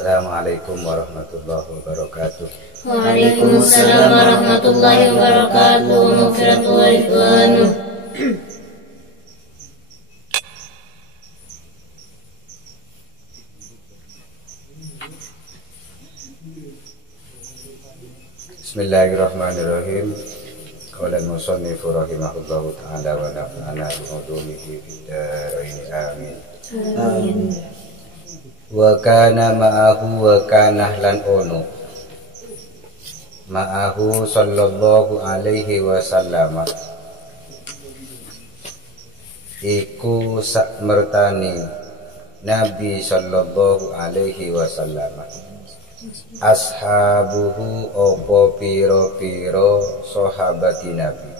Assalamualaikum warahmatullahi wabarakatuh. Waalaikumsalam warahmatullahi wabarakatuh. Maghfiratuh wa ridwanuh. Bismillahirrahmanirrahim. Qala al-musannif rahimahullahu ta'ala wa nafa'ana bi ulumihi fid dharain amin. Amin. Wa kana ma'ahu wa kana lan ono ma'ahu sallallahu alaihi wasallam iku sak mertani Nabi sallallahu alaihi wasallam ashabuhu opo piro-piro sahabati Nabi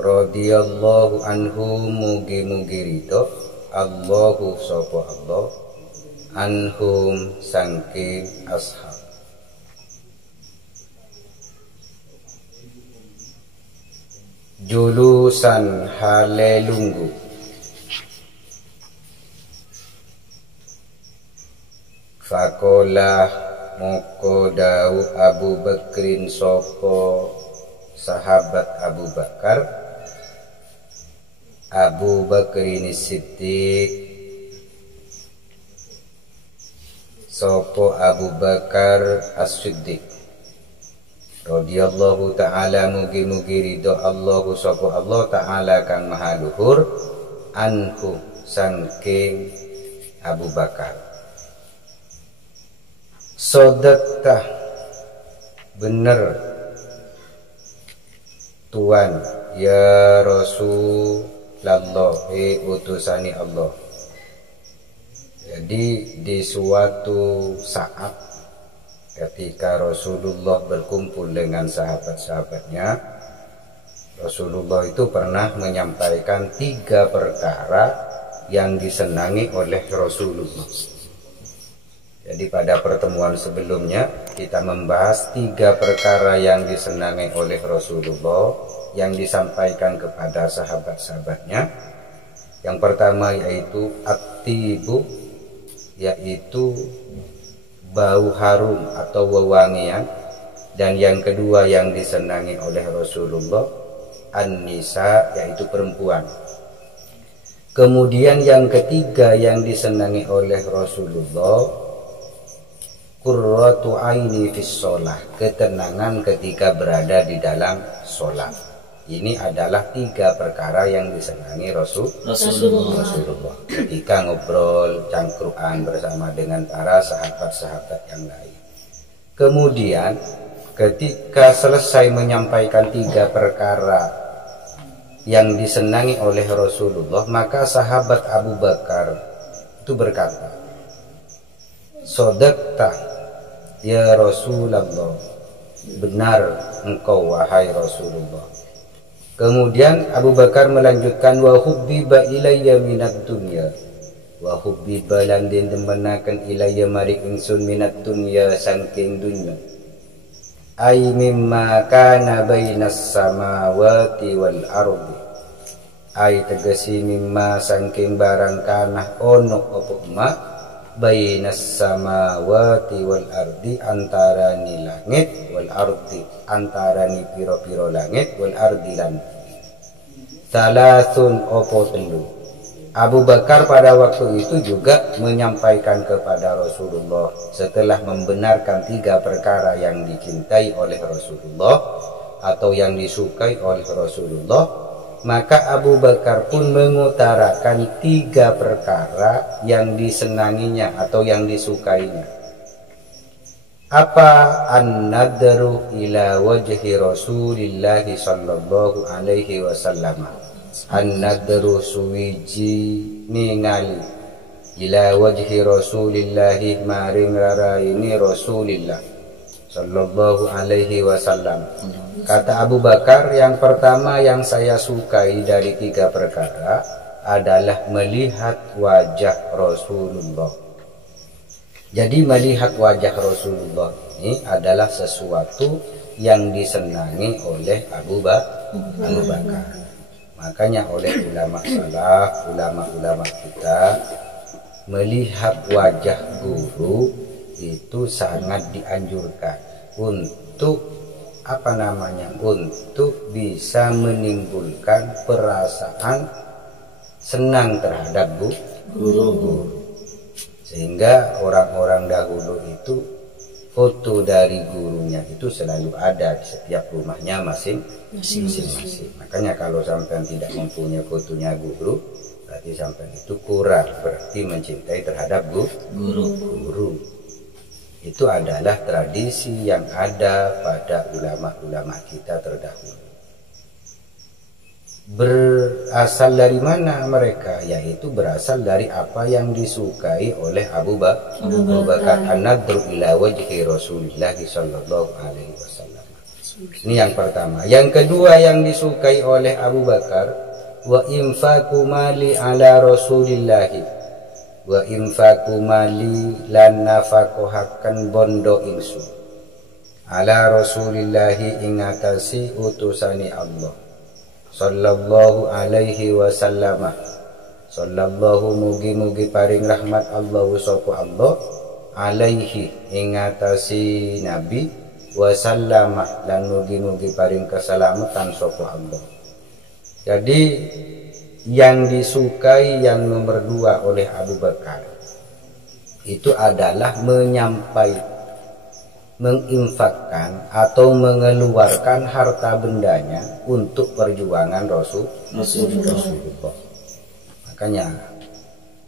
radhiyallahu anhu mugi-mugi ridho Allahu sapa Allah anhum sangking ashab. Julusan halelunggu fakolah moko dawu Abu Bakrin sopo sahabat Abu Bakar Abu Bakrin Siddiq sopo Abu Bakar As-Siddiq radhiyallahu ta'ala mugi-mugi ridho Allahu sopo Allah ta'ala kang maha luhur anhu sangking Abu Bakar. Sodaqtah bener Tuhan ya Rasulullah utusani Allah. Jadi di suatu saat ketika Rasulullah berkumpul dengan sahabat-sahabatnya, Rasulullah itu pernah menyampaikan 3 perkara yang disenangi oleh Rasulullah. Jadi pada pertemuan sebelumnya kita membahas 3 perkara yang disenangi oleh Rasulullah yang disampaikan kepada sahabat-sahabatnya. Yang pertama yaitu at-tibu, yaitu bau harum atau wewangian, dan yang kedua yang disenangi oleh Rasulullah an-nisa, yaitu perempuan. Kemudian yang ketiga yang disenangi oleh Rasulullah qurratu aini fis sholah, ketenangan ketika berada di dalam sholat. Ini adalah 3 perkara yang disenangi Rasulullah ketika ngobrol cangkruan bersama dengan para sahabat-sahabat yang lain. Kemudian ketika selesai menyampaikan 3 perkara yang disenangi oleh Rasulullah, maka sahabat Abu Bakar itu berkata, Sodaqta ya Rasulullah, benar engkau wahai Rasulullah. Kemudian Abu Bakar melanjutkan wa hubbiba ilayya minad dunya, wa hubbiba lan den demenaken ilayya maring ingsun minad dunya saking dunya, ay mimma kana bainas samawati wal ardi, ay tegesi mimma saking barang kana ono apa ma bainas samawati wal ardi, antarani langit, wal ardi antarani piro-piro langit, wal ardi lan salasun opo telu. Abu Bakar pada waktu itu juga menyampaikan kepada Rasulullah setelah membenarkan 3 perkara yang dicintai oleh Rasulullah atau yang disukai oleh Rasulullah, maka Abu Bakar pun mengutarakan 3 perkara yang disenanginya atau yang disukainya. Apa? An-nadru ila wajhi Rasulillah sallallahu alaihi wasallam. An-nadru suwiji ningali ila wajhi Rasulillah maring raraini Rasulillah sallallahu alaihi wasallam. Kata Abu Bakar, yang pertama yang saya sukai dari 3 perkara adalah melihat wajah Rasulullah. Jadi melihat wajah Rasulullah ini adalah sesuatu yang disenangi oleh Abu Bakar. Makanya oleh ulama salaf, ulama-ulama kita melihat wajah guru itu sangat dianjurkan untuk untuk bisa menimbulkan perasaan senang terhadap guru. Sehingga orang-orang dahulu itu foto dari gurunya itu selalu ada di setiap rumahnya masing-masing. Makanya kalau sampean tidak mempunyai fotonya guru, berarti sampean itu kurang, berarti mencintai terhadap guru. Itu adalah tradisi yang ada pada ulama-ulama kita terdahulu. Berasal dari mana mereka? Yaitu berasal dari apa yang disukai oleh Abu Bakar. An-nadru ila wajhi Rasulullah sallallahu alaihi wasallam. Ini yang pertama. Yang kedua yang disukai oleh Abu Bakar, wa infaku mali ala Rasulillah. Wa infaku mali lan nafakohakan bondo ingsun ala Rasulillah ingatasi utusani Allah sallallahu alaihi wasallam. Sallallahu mugi-mugi paring rahmat Allah sapa Allah alaihi ingatasi nabi wasallama lan mugi-mugi paring keselamatan sapa Allah. Jadi yang disukai yang nomor 2 oleh Abu Bakar itu adalah menginfakkan atau mengeluarkan harta bendanya untuk perjuangan Rasulullah. Makanya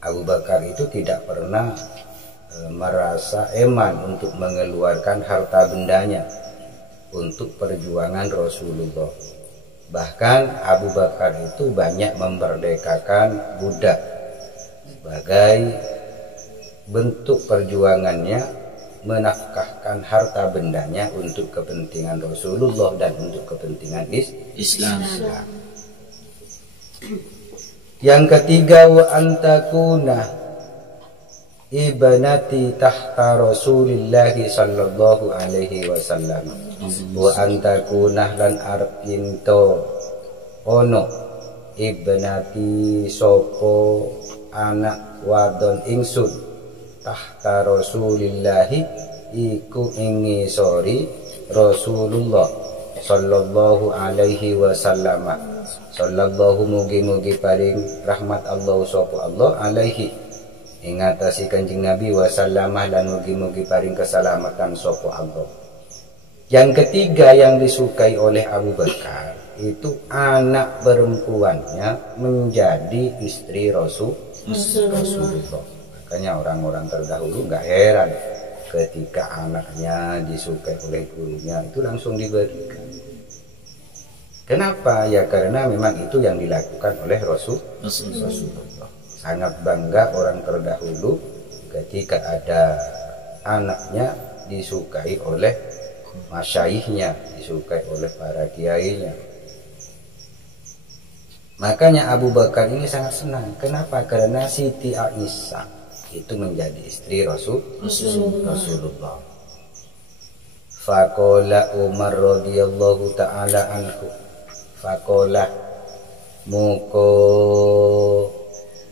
Abu Bakar itu tidak pernah merasa eman untuk mengeluarkan harta bendanya untuk perjuangan Rasulullah. Bahkan Abu Bakar itu banyak memerdekakan budak sebagai bentuk perjuangannya, menafkahkan harta bendanya untuk kepentingan Rasulullah dan untuk kepentingan Islam. Yang ketiga, wa antakuna ibnati tahta Rasulillah sallallahu alaihi wasallam. Wa antakuna lan arpinto ono ibnati sopo anak wadon ingsun tahta Rasulillahi iku ingisori Rasulullah sallallahu alaihi wasallam. Sallallahu mugi-mugi paring rahmat Allah sapa Allah alaihi ingatasi Kanjeng Nabi wasallamah lan mugi-mugi paring keselamatan sapa Allah. Yang ketiga yang disukai oleh Abu Bakar itu anak perempuannya menjadi istri Rasulullah. Makanya orang-orang terdahulu nggak heran ketika anaknya disukai oleh gurunya itu langsung diberikan. Kenapa? Ya karena memang itu yang dilakukan oleh Rasulullah. Sangat bangga orang terdahulu ketika ada anaknya disukai oleh masyaihnya, disukai oleh para kiainya. Makanya Abu Bakar ini sangat senang. Kenapa? Karena Siti Aisyah itu menjadi istri Rasulullah. Faqala Umar radhiyallahu ta'ala anhu. Faqala muko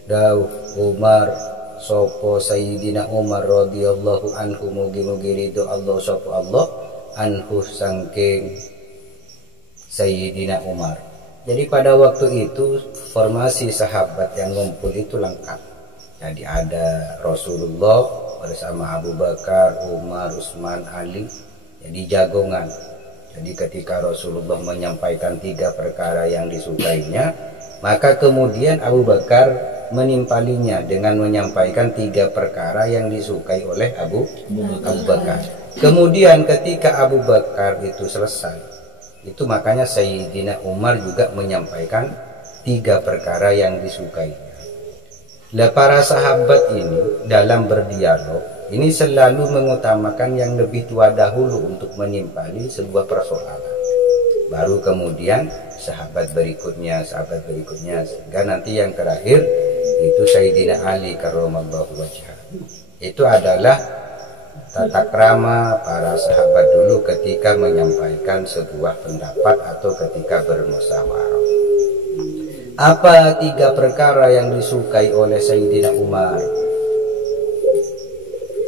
dawuh Umar sopo Sayyidina Umar radhiyallahu anhu mugi-mugi ridho Allah sopo Allah anhu sangking Sayyidina Umar. Jadi pada waktu itu formasi sahabat yang ngumpul itu lengkap. Jadi ada Rasulullah bersama Abu Bakar, Umar, Utsman, Ali. Jadi jagongan. Jadi ketika Rasulullah menyampaikan 3 perkara yang disukainya, maka kemudian Abu Bakar menimpalinya dengan menyampaikan 3 perkara yang disukai oleh Abu Bakar. Kemudian ketika Abu Bakar itu selesai, itu makanya Sayyidina Umar juga menyampaikan 3 perkara yang disukainya. Lah para sahabat ini dalam berdialog ini selalu mengutamakan yang lebih tua dahulu untuk menimpali sebuah persoalan. Baru kemudian sahabat berikutnya, sehingga nanti yang terakhir itu Sayyidina Ali karramallahu wajhah. Itu adalah tata krama para sahabat dulu ketika menyampaikan sebuah pendapat atau ketika bermusyawarah. Apa 3 perkara yang disukai oleh Sayyidina Umar?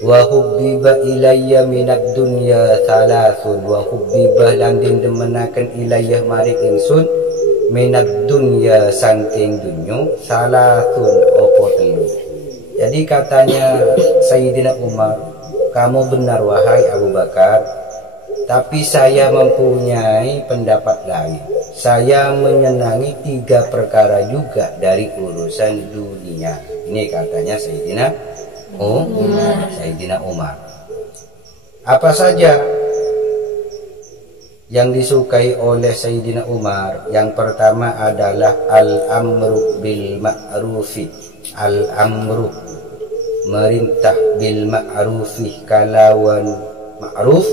wa hubbiba ilayya minad dunya thalathun wa hubbiba lan den demenaken ilayya maring ingsun minad dunya saking dunyo thalathun opo telu. Jadi katanya Sayyidina Umar, kamu benar wahai Abu Bakar, tapi saya mempunyai pendapat lain. Saya menyenangi 3 perkara juga dari urusan dunia. Ini katanya Sayyidina Umar. Apa saja yang disukai oleh Sayyidina Umar? Yang pertama adalah al-amru bil ma'rufi. Al-amru, merintah, bil ma'rufi kalawan ma'ruf,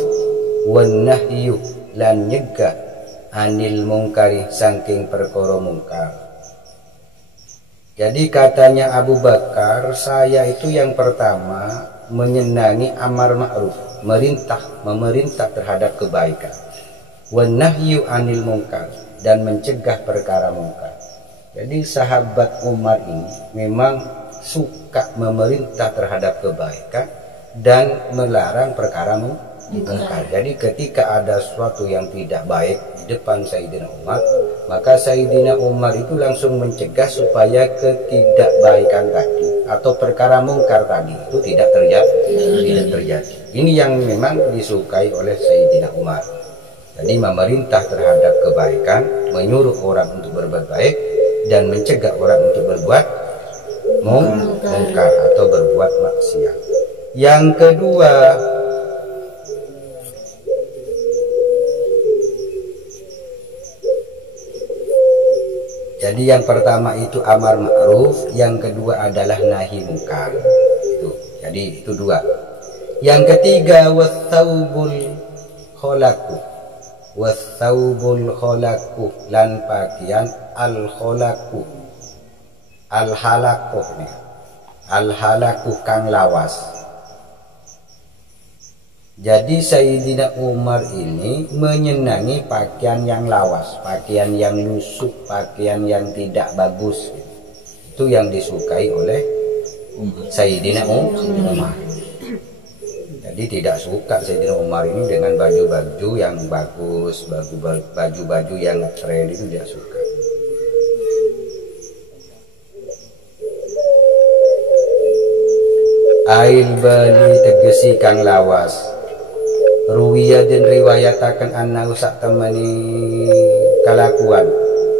wan nahyu lan nyegah anil mungkari saking perkara mungkar. Jadi katanya Abu Bakar, saya itu yang pertama menyenangi amar ma'ruf, memerintah terhadap kebaikan, wan nahyu anil mungkar, dan mencegah perkara mungkar. Jadi sahabat Umar ini memang suka memerintah terhadap kebaikan dan melarang perkara mungkar. Jadi ketika ada sesuatu yang tidak baik di depan Sayyidina Umar, maka Sayyidina Umar itu langsung mencegah supaya ketidakbaikan tadi atau perkara mungkar tadi itu tidak terjadi. Ini yang memang disukai oleh Sayyidina Umar. Jadi memerintah terhadap kebaikan, menyuruh orang untuk berbuat baik, dan mencegah orang untuk berbuat mungkar atau berbuat maksiat. Yang kedua, jadi yang pertama itu amar ma'ruf, yang kedua adalah nahi mungkar. Jadi itu 2. Yang ketiga wasaubul kholaku. Wasaubul kholaku lan pakaian al kholaku. Al halaku nih. Al halaku kang lawas. Jadi Sayyidina Umar ini menyenangi pakaian yang lawas, pakaian yang lusuh, pakaian yang tidak bagus. Itu yang disukai oleh Sayyidina Umar. Jadi tidak suka Sayyidina Umar ini dengan baju-baju yang bagus, baju-baju yang tren, itu tidak suka. Ail bali tegesi kang lawas. Ruwiya dan riwayatakan annahu sak temani kalakuan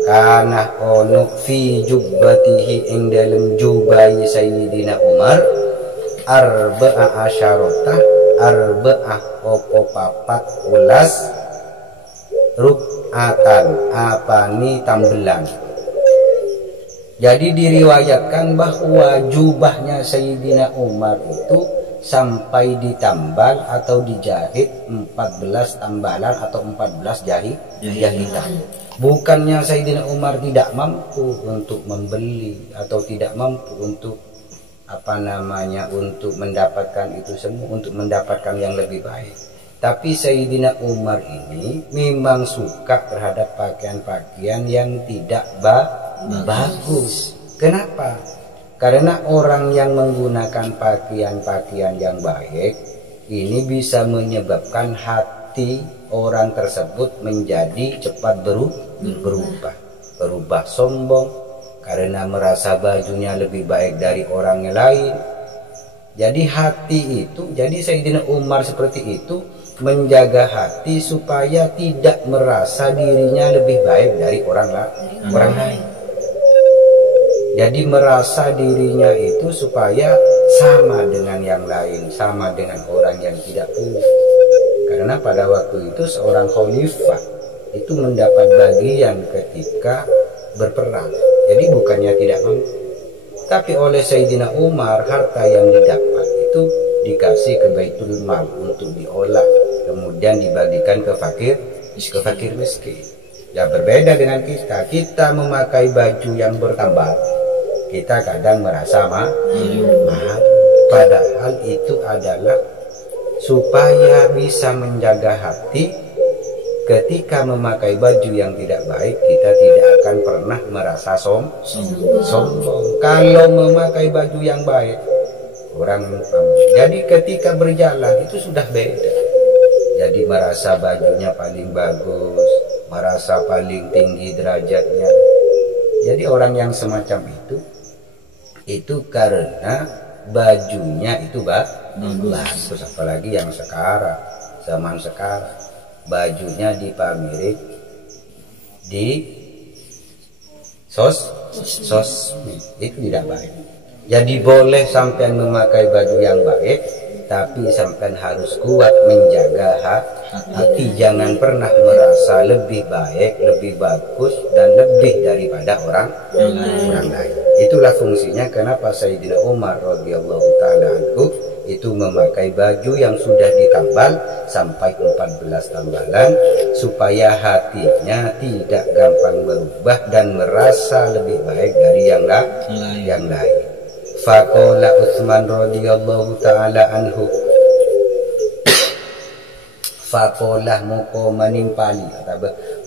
kana ono fi jubbatihi ing dalem jubai Sayyidina Umar arba'ah asyarotah, arba'ah opo papat ulas ruk'atan apani tambelan. Jadi diriwayatkan bahwa jubahnya Sayyidina Umar itu sampai ditambal atau dijahit 14 tambalan atau 14 jahitan. Bukannya Sayyidina Umar tidak mampu untuk membeli atau tidak mampu untuk untuk mendapatkan itu semua, untuk mendapatkan yang lebih baik. Tapi Sayyidina Umar ini memang suka terhadap pakaian-pakaian yang tidak bagus. Kenapa? Karena orang yang menggunakan pakaian-pakaian yang baik ini bisa menyebabkan hati orang tersebut menjadi cepat berubah sombong karena merasa bajunya lebih baik dari orang yang lain. Jadi jadi Sayyidina Umar seperti itu menjaga hati supaya tidak merasa dirinya lebih baik dari orang lain. Jadi merasa dirinya itu supaya sama dengan yang lain, sama dengan orang yang tidak punya. Karena pada waktu itu seorang khalifah itu mendapat bagian ketika berperang. Jadi bukannya tidak mampu, tapi oleh Sayyidina Umar harta yang didapat itu dikasih ke Baitul Mal untuk diolah, kemudian dibagikan ke fakir miskin. Ya berbeda dengan kita memakai baju yang bertambal, kita kadang merasa mahal. Padahal itu adalah supaya bisa menjaga hati. Ketika memakai baju yang tidak baik, kita tidak akan pernah merasa sombong. Kalau memakai baju yang baik, Jadi ketika berjalan itu sudah beda. Jadi merasa bajunya paling bagus, merasa paling tinggi derajatnya. Jadi orang yang semacam itu karena bajunya itu bagus. Apalagi yang sekarang, zaman sekarang, bajunya dipamerin di sosmed, itu tidak baik. Jadi boleh sampean memakai baju yang baik, tapi sampean harus kuat menjaga hati. Jangan pernah merasa lebih baik, lebih bagus, dan lebih daripada orang lain. Itulah fungsinya kenapa Sayyidina Umar radhiyallahu taala anhu itu memakai baju yang sudah ditambal sampai 14 tambalan supaya hatinya tidak gampang berubah dan merasa lebih baik dari yang lain. Faqala Utsman radhiyallahu taala anhu, faqalah muko manimpali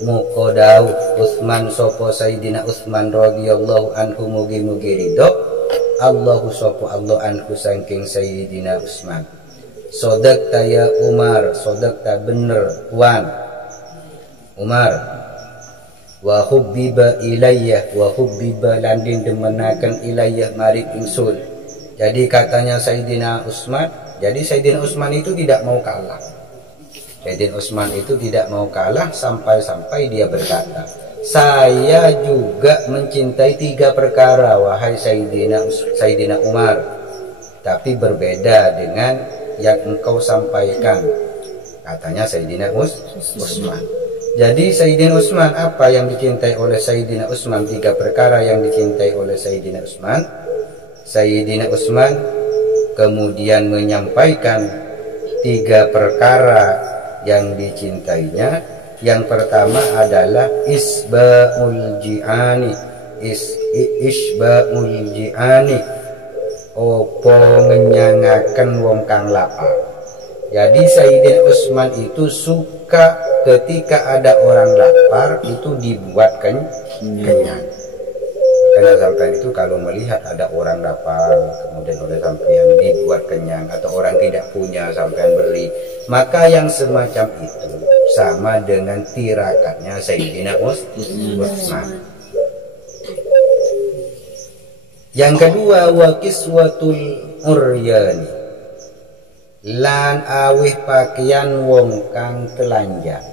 muko dau Utsman sopo Sayyidina Utsman radhiyallahu anhu mugi-mugi ridho Allahu sopo Allah anhu saking Sayyidina Utsman. Sodakta ya Umar, sodakta bener Wan Umar. Wa hubbiba ilayya, wa hubbiba landin demenakan ilayya marik ingsun. Jadi katanya Sayyidina Utsman, jadi Sayyidina Utsman itu tidak mau kalah. Sayyidina Utsman itu tidak mau kalah sampai-sampai dia berkata, saya juga mencintai 3 perkara wahai Sayyidina Umar, tapi berbeda dengan yang engkau sampaikan, katanya Sayyidina Utsman. Jadi Sayyidina Utsman, apa yang dicintai oleh Sayyidina Utsman? 3 perkara yang dicintai oleh Sayyidina Utsman. Sayyidina Utsman kemudian menyampaikan 3 perkara yang dicintainya. Yang pertama adalah isba'ul ji'ani, isba'ul ji'ani, opo ngenyangaken wong kang lapar. Jadi Sayyidina Utsman itu suka ketika ada orang lapar itu dibuat kenyang. Karena sampai itu kalau melihat ada orang lapar kemudian oleh sampean dibuat kenyang, atau orang tidak punya sampean beri, maka yang semacam itu sama dengan tirakatnya Sayyidina Utsman. Yang kedua, wa kiswatul uryani, lan awih pakaian wong kang telanjang,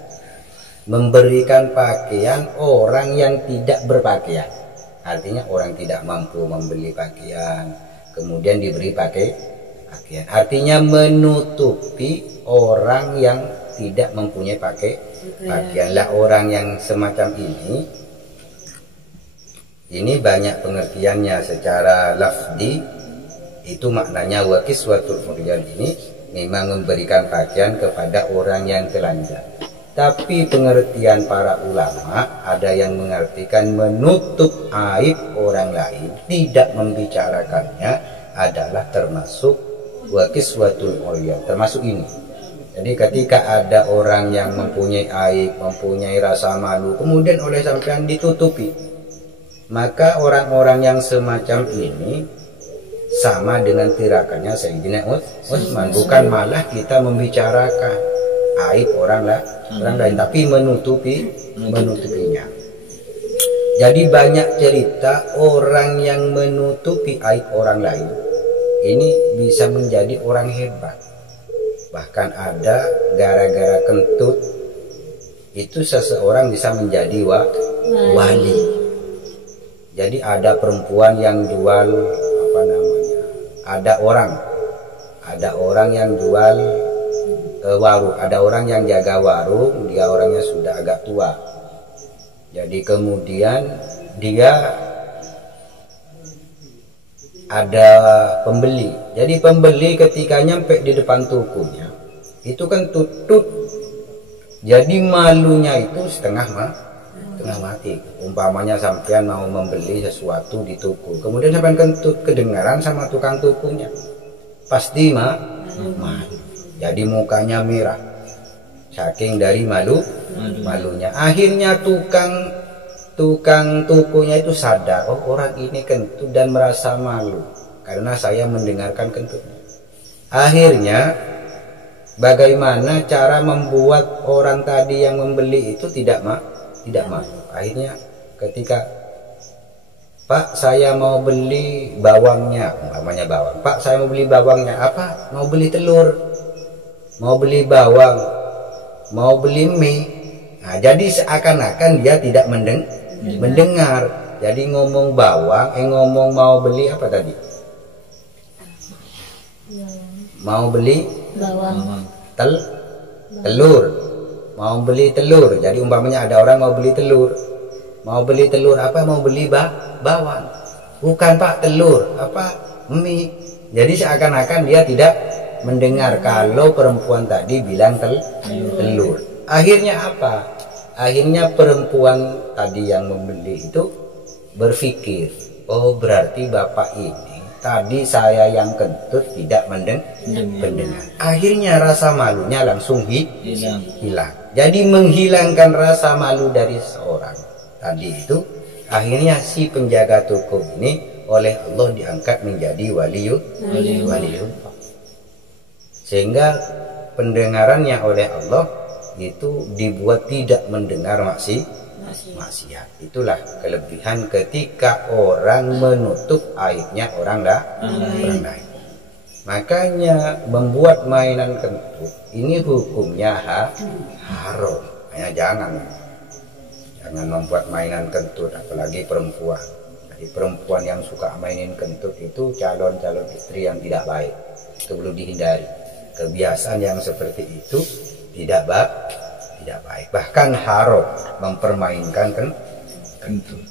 memberikan pakaian orang yang tidak berpakaian. Artinya orang tidak mampu membeli pakaian kemudian diberi pakaian. Artinya menutupi orang yang tidak mempunyai pakaian. Lah orang yang semacam ini banyak pengertiannya secara lafzi. Itu maknanya wa kiswatul uryan ini memang memberikan pakaian kepada orang yang telanjang. Tapi pengertian para ulama ada yang mengartikan menutup aib orang lain, tidak membicarakannya adalah termasuk wa kiswatul uryan, termasuk ini. Jadi ketika ada orang yang mempunyai aib, mempunyai rasa malu, kemudian oleh sampean ditutupi, maka orang-orang yang semacam ini sama dengan tirakannya Sayyidina Utsman. Bukan malah kita membicarakan aib orang lain, tapi menutupinya. Jadi banyak cerita orang yang menutupi aib orang lain ini bisa menjadi orang hebat. Bahkan ada gara-gara kentut itu seseorang bisa menjadi wali. Jadi ada perempuan yang jual ada orang yang jual warung, ada orang yang jaga warung, dia orangnya sudah agak tua. Jadi kemudian dia ada pembeli. Jadi pembeli ketika nyampe di depan tokonya itu kan tutup. Jadi malunya itu setengah mati. Umpamanya sampean mau membeli sesuatu di toko, kemudian sampean kentut kedengaran sama tukang tokonya, pasti malu. Jadi mukanya merah saking dari malunya. Akhirnya tukang tokonya itu sadar, oh orang ini kentut dan merasa malu. karena saya mendengarkan kentutnya. Akhirnya bagaimana cara membuat orang tadi yang membeli itu tidak malu. Akhirnya ketika, Pak, saya mau beli bawangnya, umpamanya bawang. Pak, saya mau beli bawangnya. Apa? Mau beli telur, mau beli bawang, mau beli mie. Nah, jadi seakan-akan dia tidak mendengar. Jadi ngomong bawang, ngomong mau beli apa tadi? Mau beli bawang, telur. Mau beli telur. Jadi umpamanya ada orang mau beli telur. Mau beli telur apa? Mau beli bawang. Bukan, Pak, telur. Apa? Mie. Jadi seakan-akan dia tidak mendengar kalau perempuan tadi bilang telur. Akhirnya apa? Akhirnya perempuan tadi yang membeli itu berpikir, oh berarti bapak ini tadi saya yang kentut tidak mendengar. Akhirnya rasa malunya langsung hilang. Jadi menghilangkan rasa malu dari seorang tadi itu, akhirnya si penjaga toko ini oleh Allah diangkat menjadi waliullah. Sehingga pendengarannya oleh Allah itu dibuat tidak mendengar maksiat. Itulah kelebihan ketika orang menutup aibnya orang lain. Makanya membuat mainan kentut ini hukumnya haram. Makanya jangan membuat mainan kentut, apalagi perempuan. Jadi perempuan yang suka mainin kentut itu calon-calon istri yang tidak baik. Itu perlu dihindari. Kebiasaan yang seperti itu tidak baik, bahkan haram mempermainkan kentut.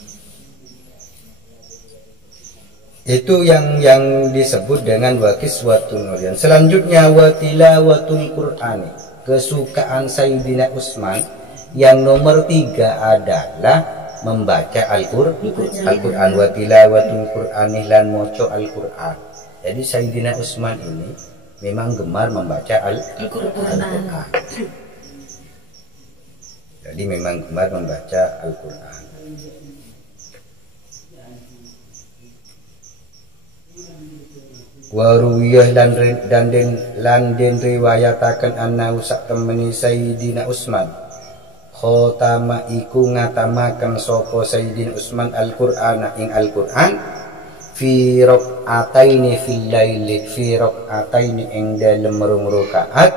Itu yang disebut dengan wakiswatun nurian. Selanjutnya watilawatul Qur'ani, kesukaan Sayyidina Utsman yang nomor 3 adalah membaca Al-Qur'an. Watilawatul Qur'ani lan moco Al-Qur'an. Jadi Sayyidina Utsman ini memang gemar membaca Al-Qur'an. Jadi memang gemar membaca Al-Qur'an. Waruwiyah dan den riwayataken anna sak temeni Sayyidina Utsman khotama iku ngatamaken sapa Sayyidina Utsman Al-Qur'ana ing Al-Qur'an fi raq'ataini fil laili, fi raq'ataini ing dalem rong rakaat,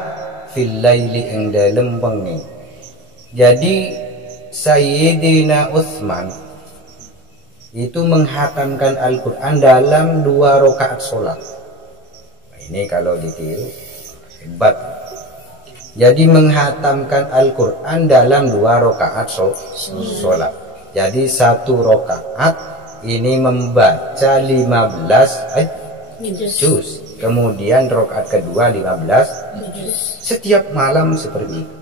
fil laili ing dalem wengi. Jadi Sayyidina Utsman itu menghatamkan Al-Qur'an dalam 2 rakaat sholat. Nah, ini kalau ditiru hebat. Jadi menghatamkan Al-Qur'an dalam 2 rakaat sholat. Jadi 1 rakaat ini membaca 15 juz. Kemudian rakaat kedua 15 juz. Setiap malam seperti itu.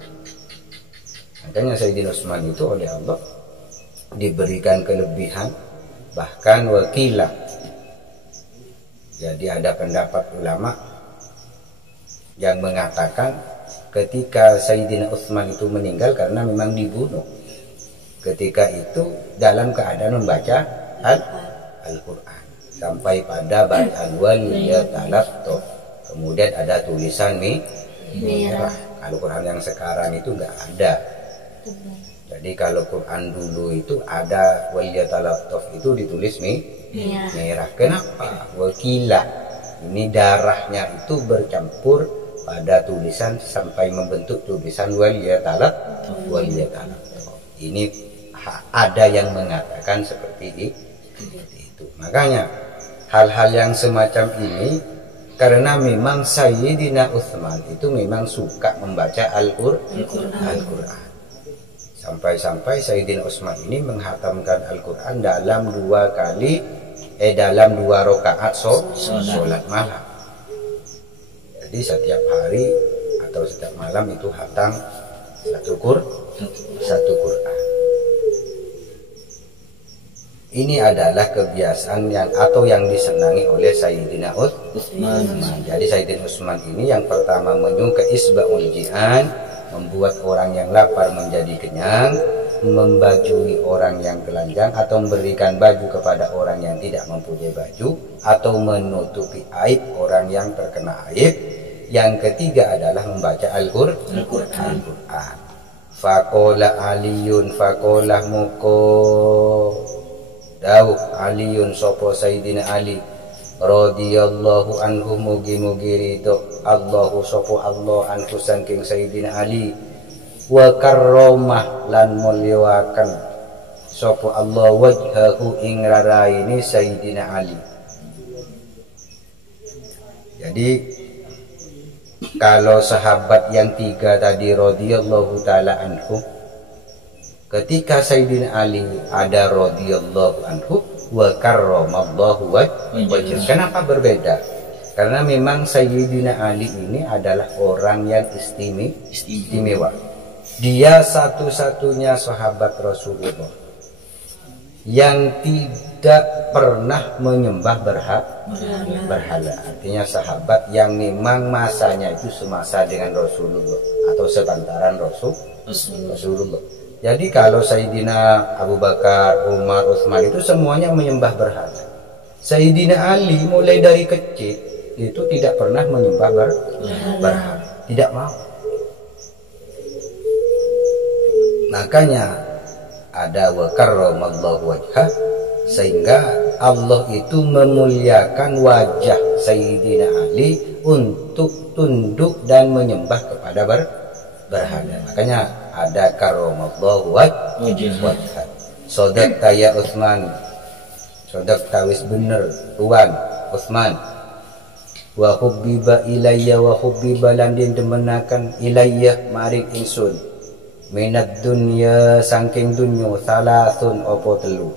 Makanya Sayyidina Utsman itu oleh Allah diberikan kelebihan, bahkan wakilah. Jadi ada pendapat ulama yang mengatakan ketika Sayyidina Utsman itu meninggal karena memang dibunuh, ketika itu dalam keadaan membaca Al-Qur'an sampai pada bacaan waliyatalattaf, kemudian ada tulisan merah. Kalau Quran yang sekarang itu enggak ada. Jadi kalau Quran dulu itu ada waliyatalattaf itu ditulis merah. Kenapa? Wakilah. Ini darahnya itu bercampur pada tulisan sampai membentuk tulisan waliyatalattaf. Ini ada yang mengatakan seperti itu. Makanya hal-hal yang semacam ini, karena memang Sayyidina Utsman itu memang suka membaca Al-Qur'an. Sampai-sampai Sayyidina Utsman ini menghatamkan Al-Qur'an dalam 2 rakaat sholat malam. Jadi setiap hari atau setiap malam itu hatam satu Qur'an. Ini adalah kebiasaan yang disenangi oleh Sayyidina Utsman. Jadi Sayyidina Utsman ini yang pertama menyukai isba'ul ji'an, membuat orang yang lapar menjadi kenyang. membajui orang yang telanjang atau memberikan baju kepada orang yang tidak mempunyai baju atau menutupi aib orang yang terkena aib. Yang ketiga adalah membaca Al-Qur'an. Faqala Aliyun faqala muko dawuh Aliyun sapa Sayyidina Ali radhiyallahu anhu mugi-mugi ridho Allahu sapa Allah anhu saking Sayyidina Ali wa karramah lan mulyawaken sapa Allah wajhahu ing raraine Sayyidina Ali. Jadi kalau sahabat yang tiga tadi radhiyallahu taala anhu, ketika Sayyidina Ali ada radhiyallahu anhu wa karramallahu wajhahu. Kenapa berbeda? Karena memang Sayyidina Ali ini adalah orang yang istimewa. Dia satu-satunya sahabat Rasulullah yang tidak pernah menyembah berhala. Artinya sahabat yang memang masanya itu semasa dengan Rasulullah atau sepantaran Rasulullah. Jadi kalau Sayyidina Abu Bakar, Umar, Utsman itu semuanya menyembah berhala. Sayyidina Ali mulai dari kecil itu tidak pernah menyembah berhala, tidak mau. Makanya ada wa karramallahu wajhah, sehingga Allah itu memuliakan wajah Sayyidina Ali untuk tunduk dan menyembah kepada berhala. Makanya ada karramallahu wajhah. Sodaqta ya Utsman, sodaqta wis bener tuan Utsman. Wa hubbiba ilayya wa hubbiba lan demenaken ilayya maring ingsun minat dunya saking dunyo salasun opo telu.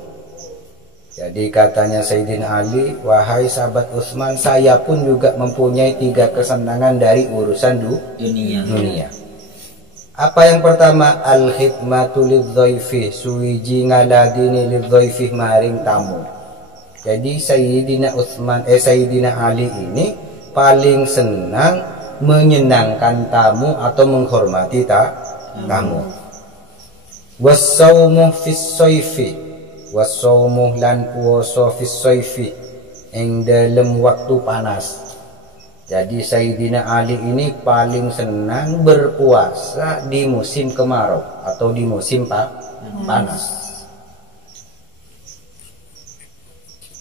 Jadi katanya Sayyidina Ali, wahai sahabat Utsman, saya pun juga mempunyai 3 kesenangan dari urusan dunia. Apa yang pertama? Al-khidmatu lidh-dhaifi, suwiji ngaladini lidh-dhaifi maring tamu. Jadi Sayyidina Sayyidina Ali ini paling senang menyenangkan tamu atau menghormati tamu. Wasaumu fis saifi, wasaumu lan puasa fis saifi ing dalam waktu panas. Jadi Sayyidina Ali ini paling senang berpuasa di musim kemarau atau di musim panas.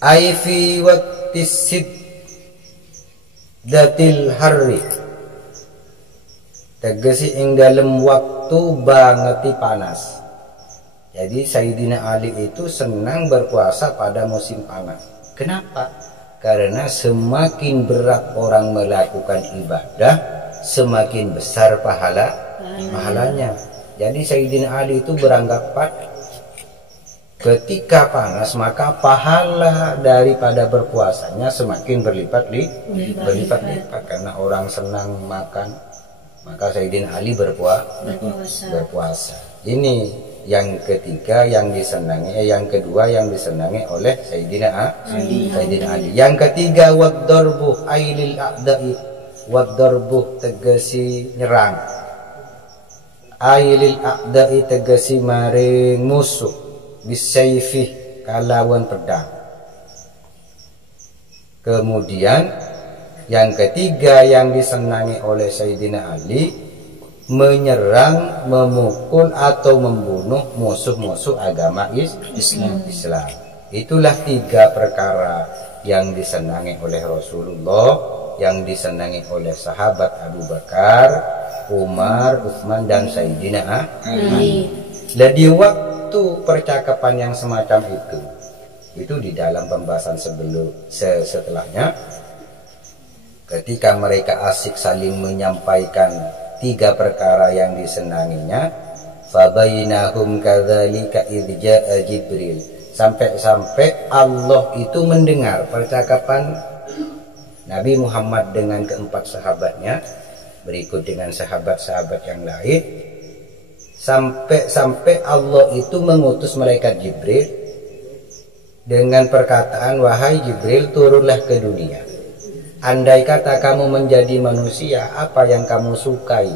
Ai fi waqtis siddatil harri, tegesi ing dalam waktu bangeti panas. Jadi Sayyidina Ali itu senang berpuasa pada musim panas. Kenapa? Karena semakin berat orang melakukan ibadah, semakin besar pahalanya. Jadi Sayyidina Ali itu beranggapan ketika panas maka pahala daripada berpuasanya semakin berlipat-lipat. Karena orang senang makan, maka Sayyidina Ali berpuasa. Ini yang ketiga yang disenangi, yang kedua yang disenangi oleh Sayyidina Ali. Yang ketiga wad-darbu ailil a'da'i, wad-darbu tegesi nyerang, ailil a'da'i tegesi maring musuh, bisayfi kalawan pedang. Kemudian yang ketiga yang disenangi oleh Sayyidina Ali, menyerang, memukul atau membunuh musuh-musuh agama Islam. Itulah 3 perkara yang disenangi oleh Rasulullah, yang disenangi oleh sahabat Abu Bakar, Umar, Utsman dan Sayyidina Ali. Dan di waktu percakapan yang semacam itu di dalam pembahasan setelahnya, ketika mereka asik saling menyampaikan 3 perkara yang disenanginya, fabainahum kadzalika idz jaa Jibril, sampai Allah itu mendengar percakapan Nabi Muhammad dengan keempat sahabatnya, berikut dengan sahabat-sahabat yang lain, sampai Allah itu mengutus malaikat Jibril dengan perkataan, wahai Jibril, turunlah ke dunia. Andai kata kamu menjadi manusia, apa yang kamu sukai?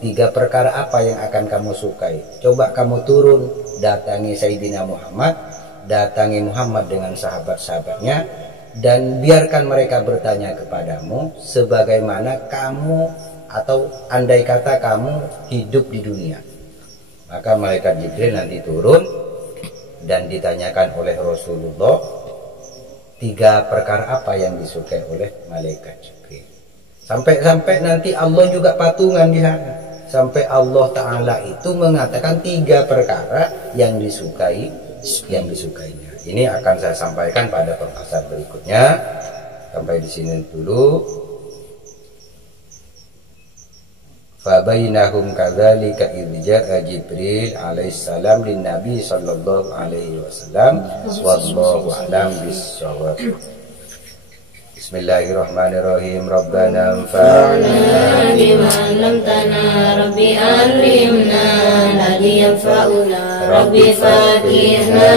3 perkara apa yang akan kamu sukai? Coba kamu turun datangi Sayyidina Muhammad, datangi Muhammad dengan sahabat-sahabatnya, dan biarkan mereka bertanya kepadamu sebagaimana kamu atau andai kata kamu hidup di dunia. Maka malaikat Jibril nanti turun dan ditanyakan oleh Rasulullah 3 perkara apa yang disukai oleh malaikat Jibril. Sampai nanti Allah juga patungan di sana. Sampai Allah Ta'ala itu mengatakan 3 perkara yang disukainya. Ini akan saya sampaikan pada pembahasan berikutnya. Sampai di sini dulu. Fabainahum kadzalika idz jaa Jibril alaihissalam lin Nabi sallallahu alaihi wasallam wallahu a'lam bissawab. Bismillahirrahmanirrahim. Rabbana anfa'na bima 'allamtana rabbi 'allimna alladhi yanfa'una rabbi faqihna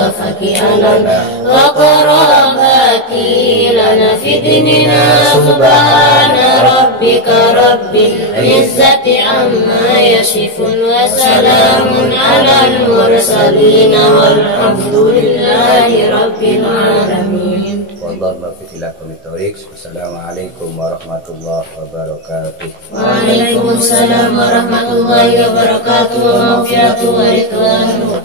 wa faqihna wa qarabati lana fi dinina subhana rabbika rabbil izzati amma yasifun wa salamun 'alal mursalin walhamdulillahi rabbil alamin. Wassalamualaikum warahmatullahi wabarakatuh. Waalaikumsalam warahmatullahi wabarakatuh. Wa maghfiratuhu wa ridwanuhu.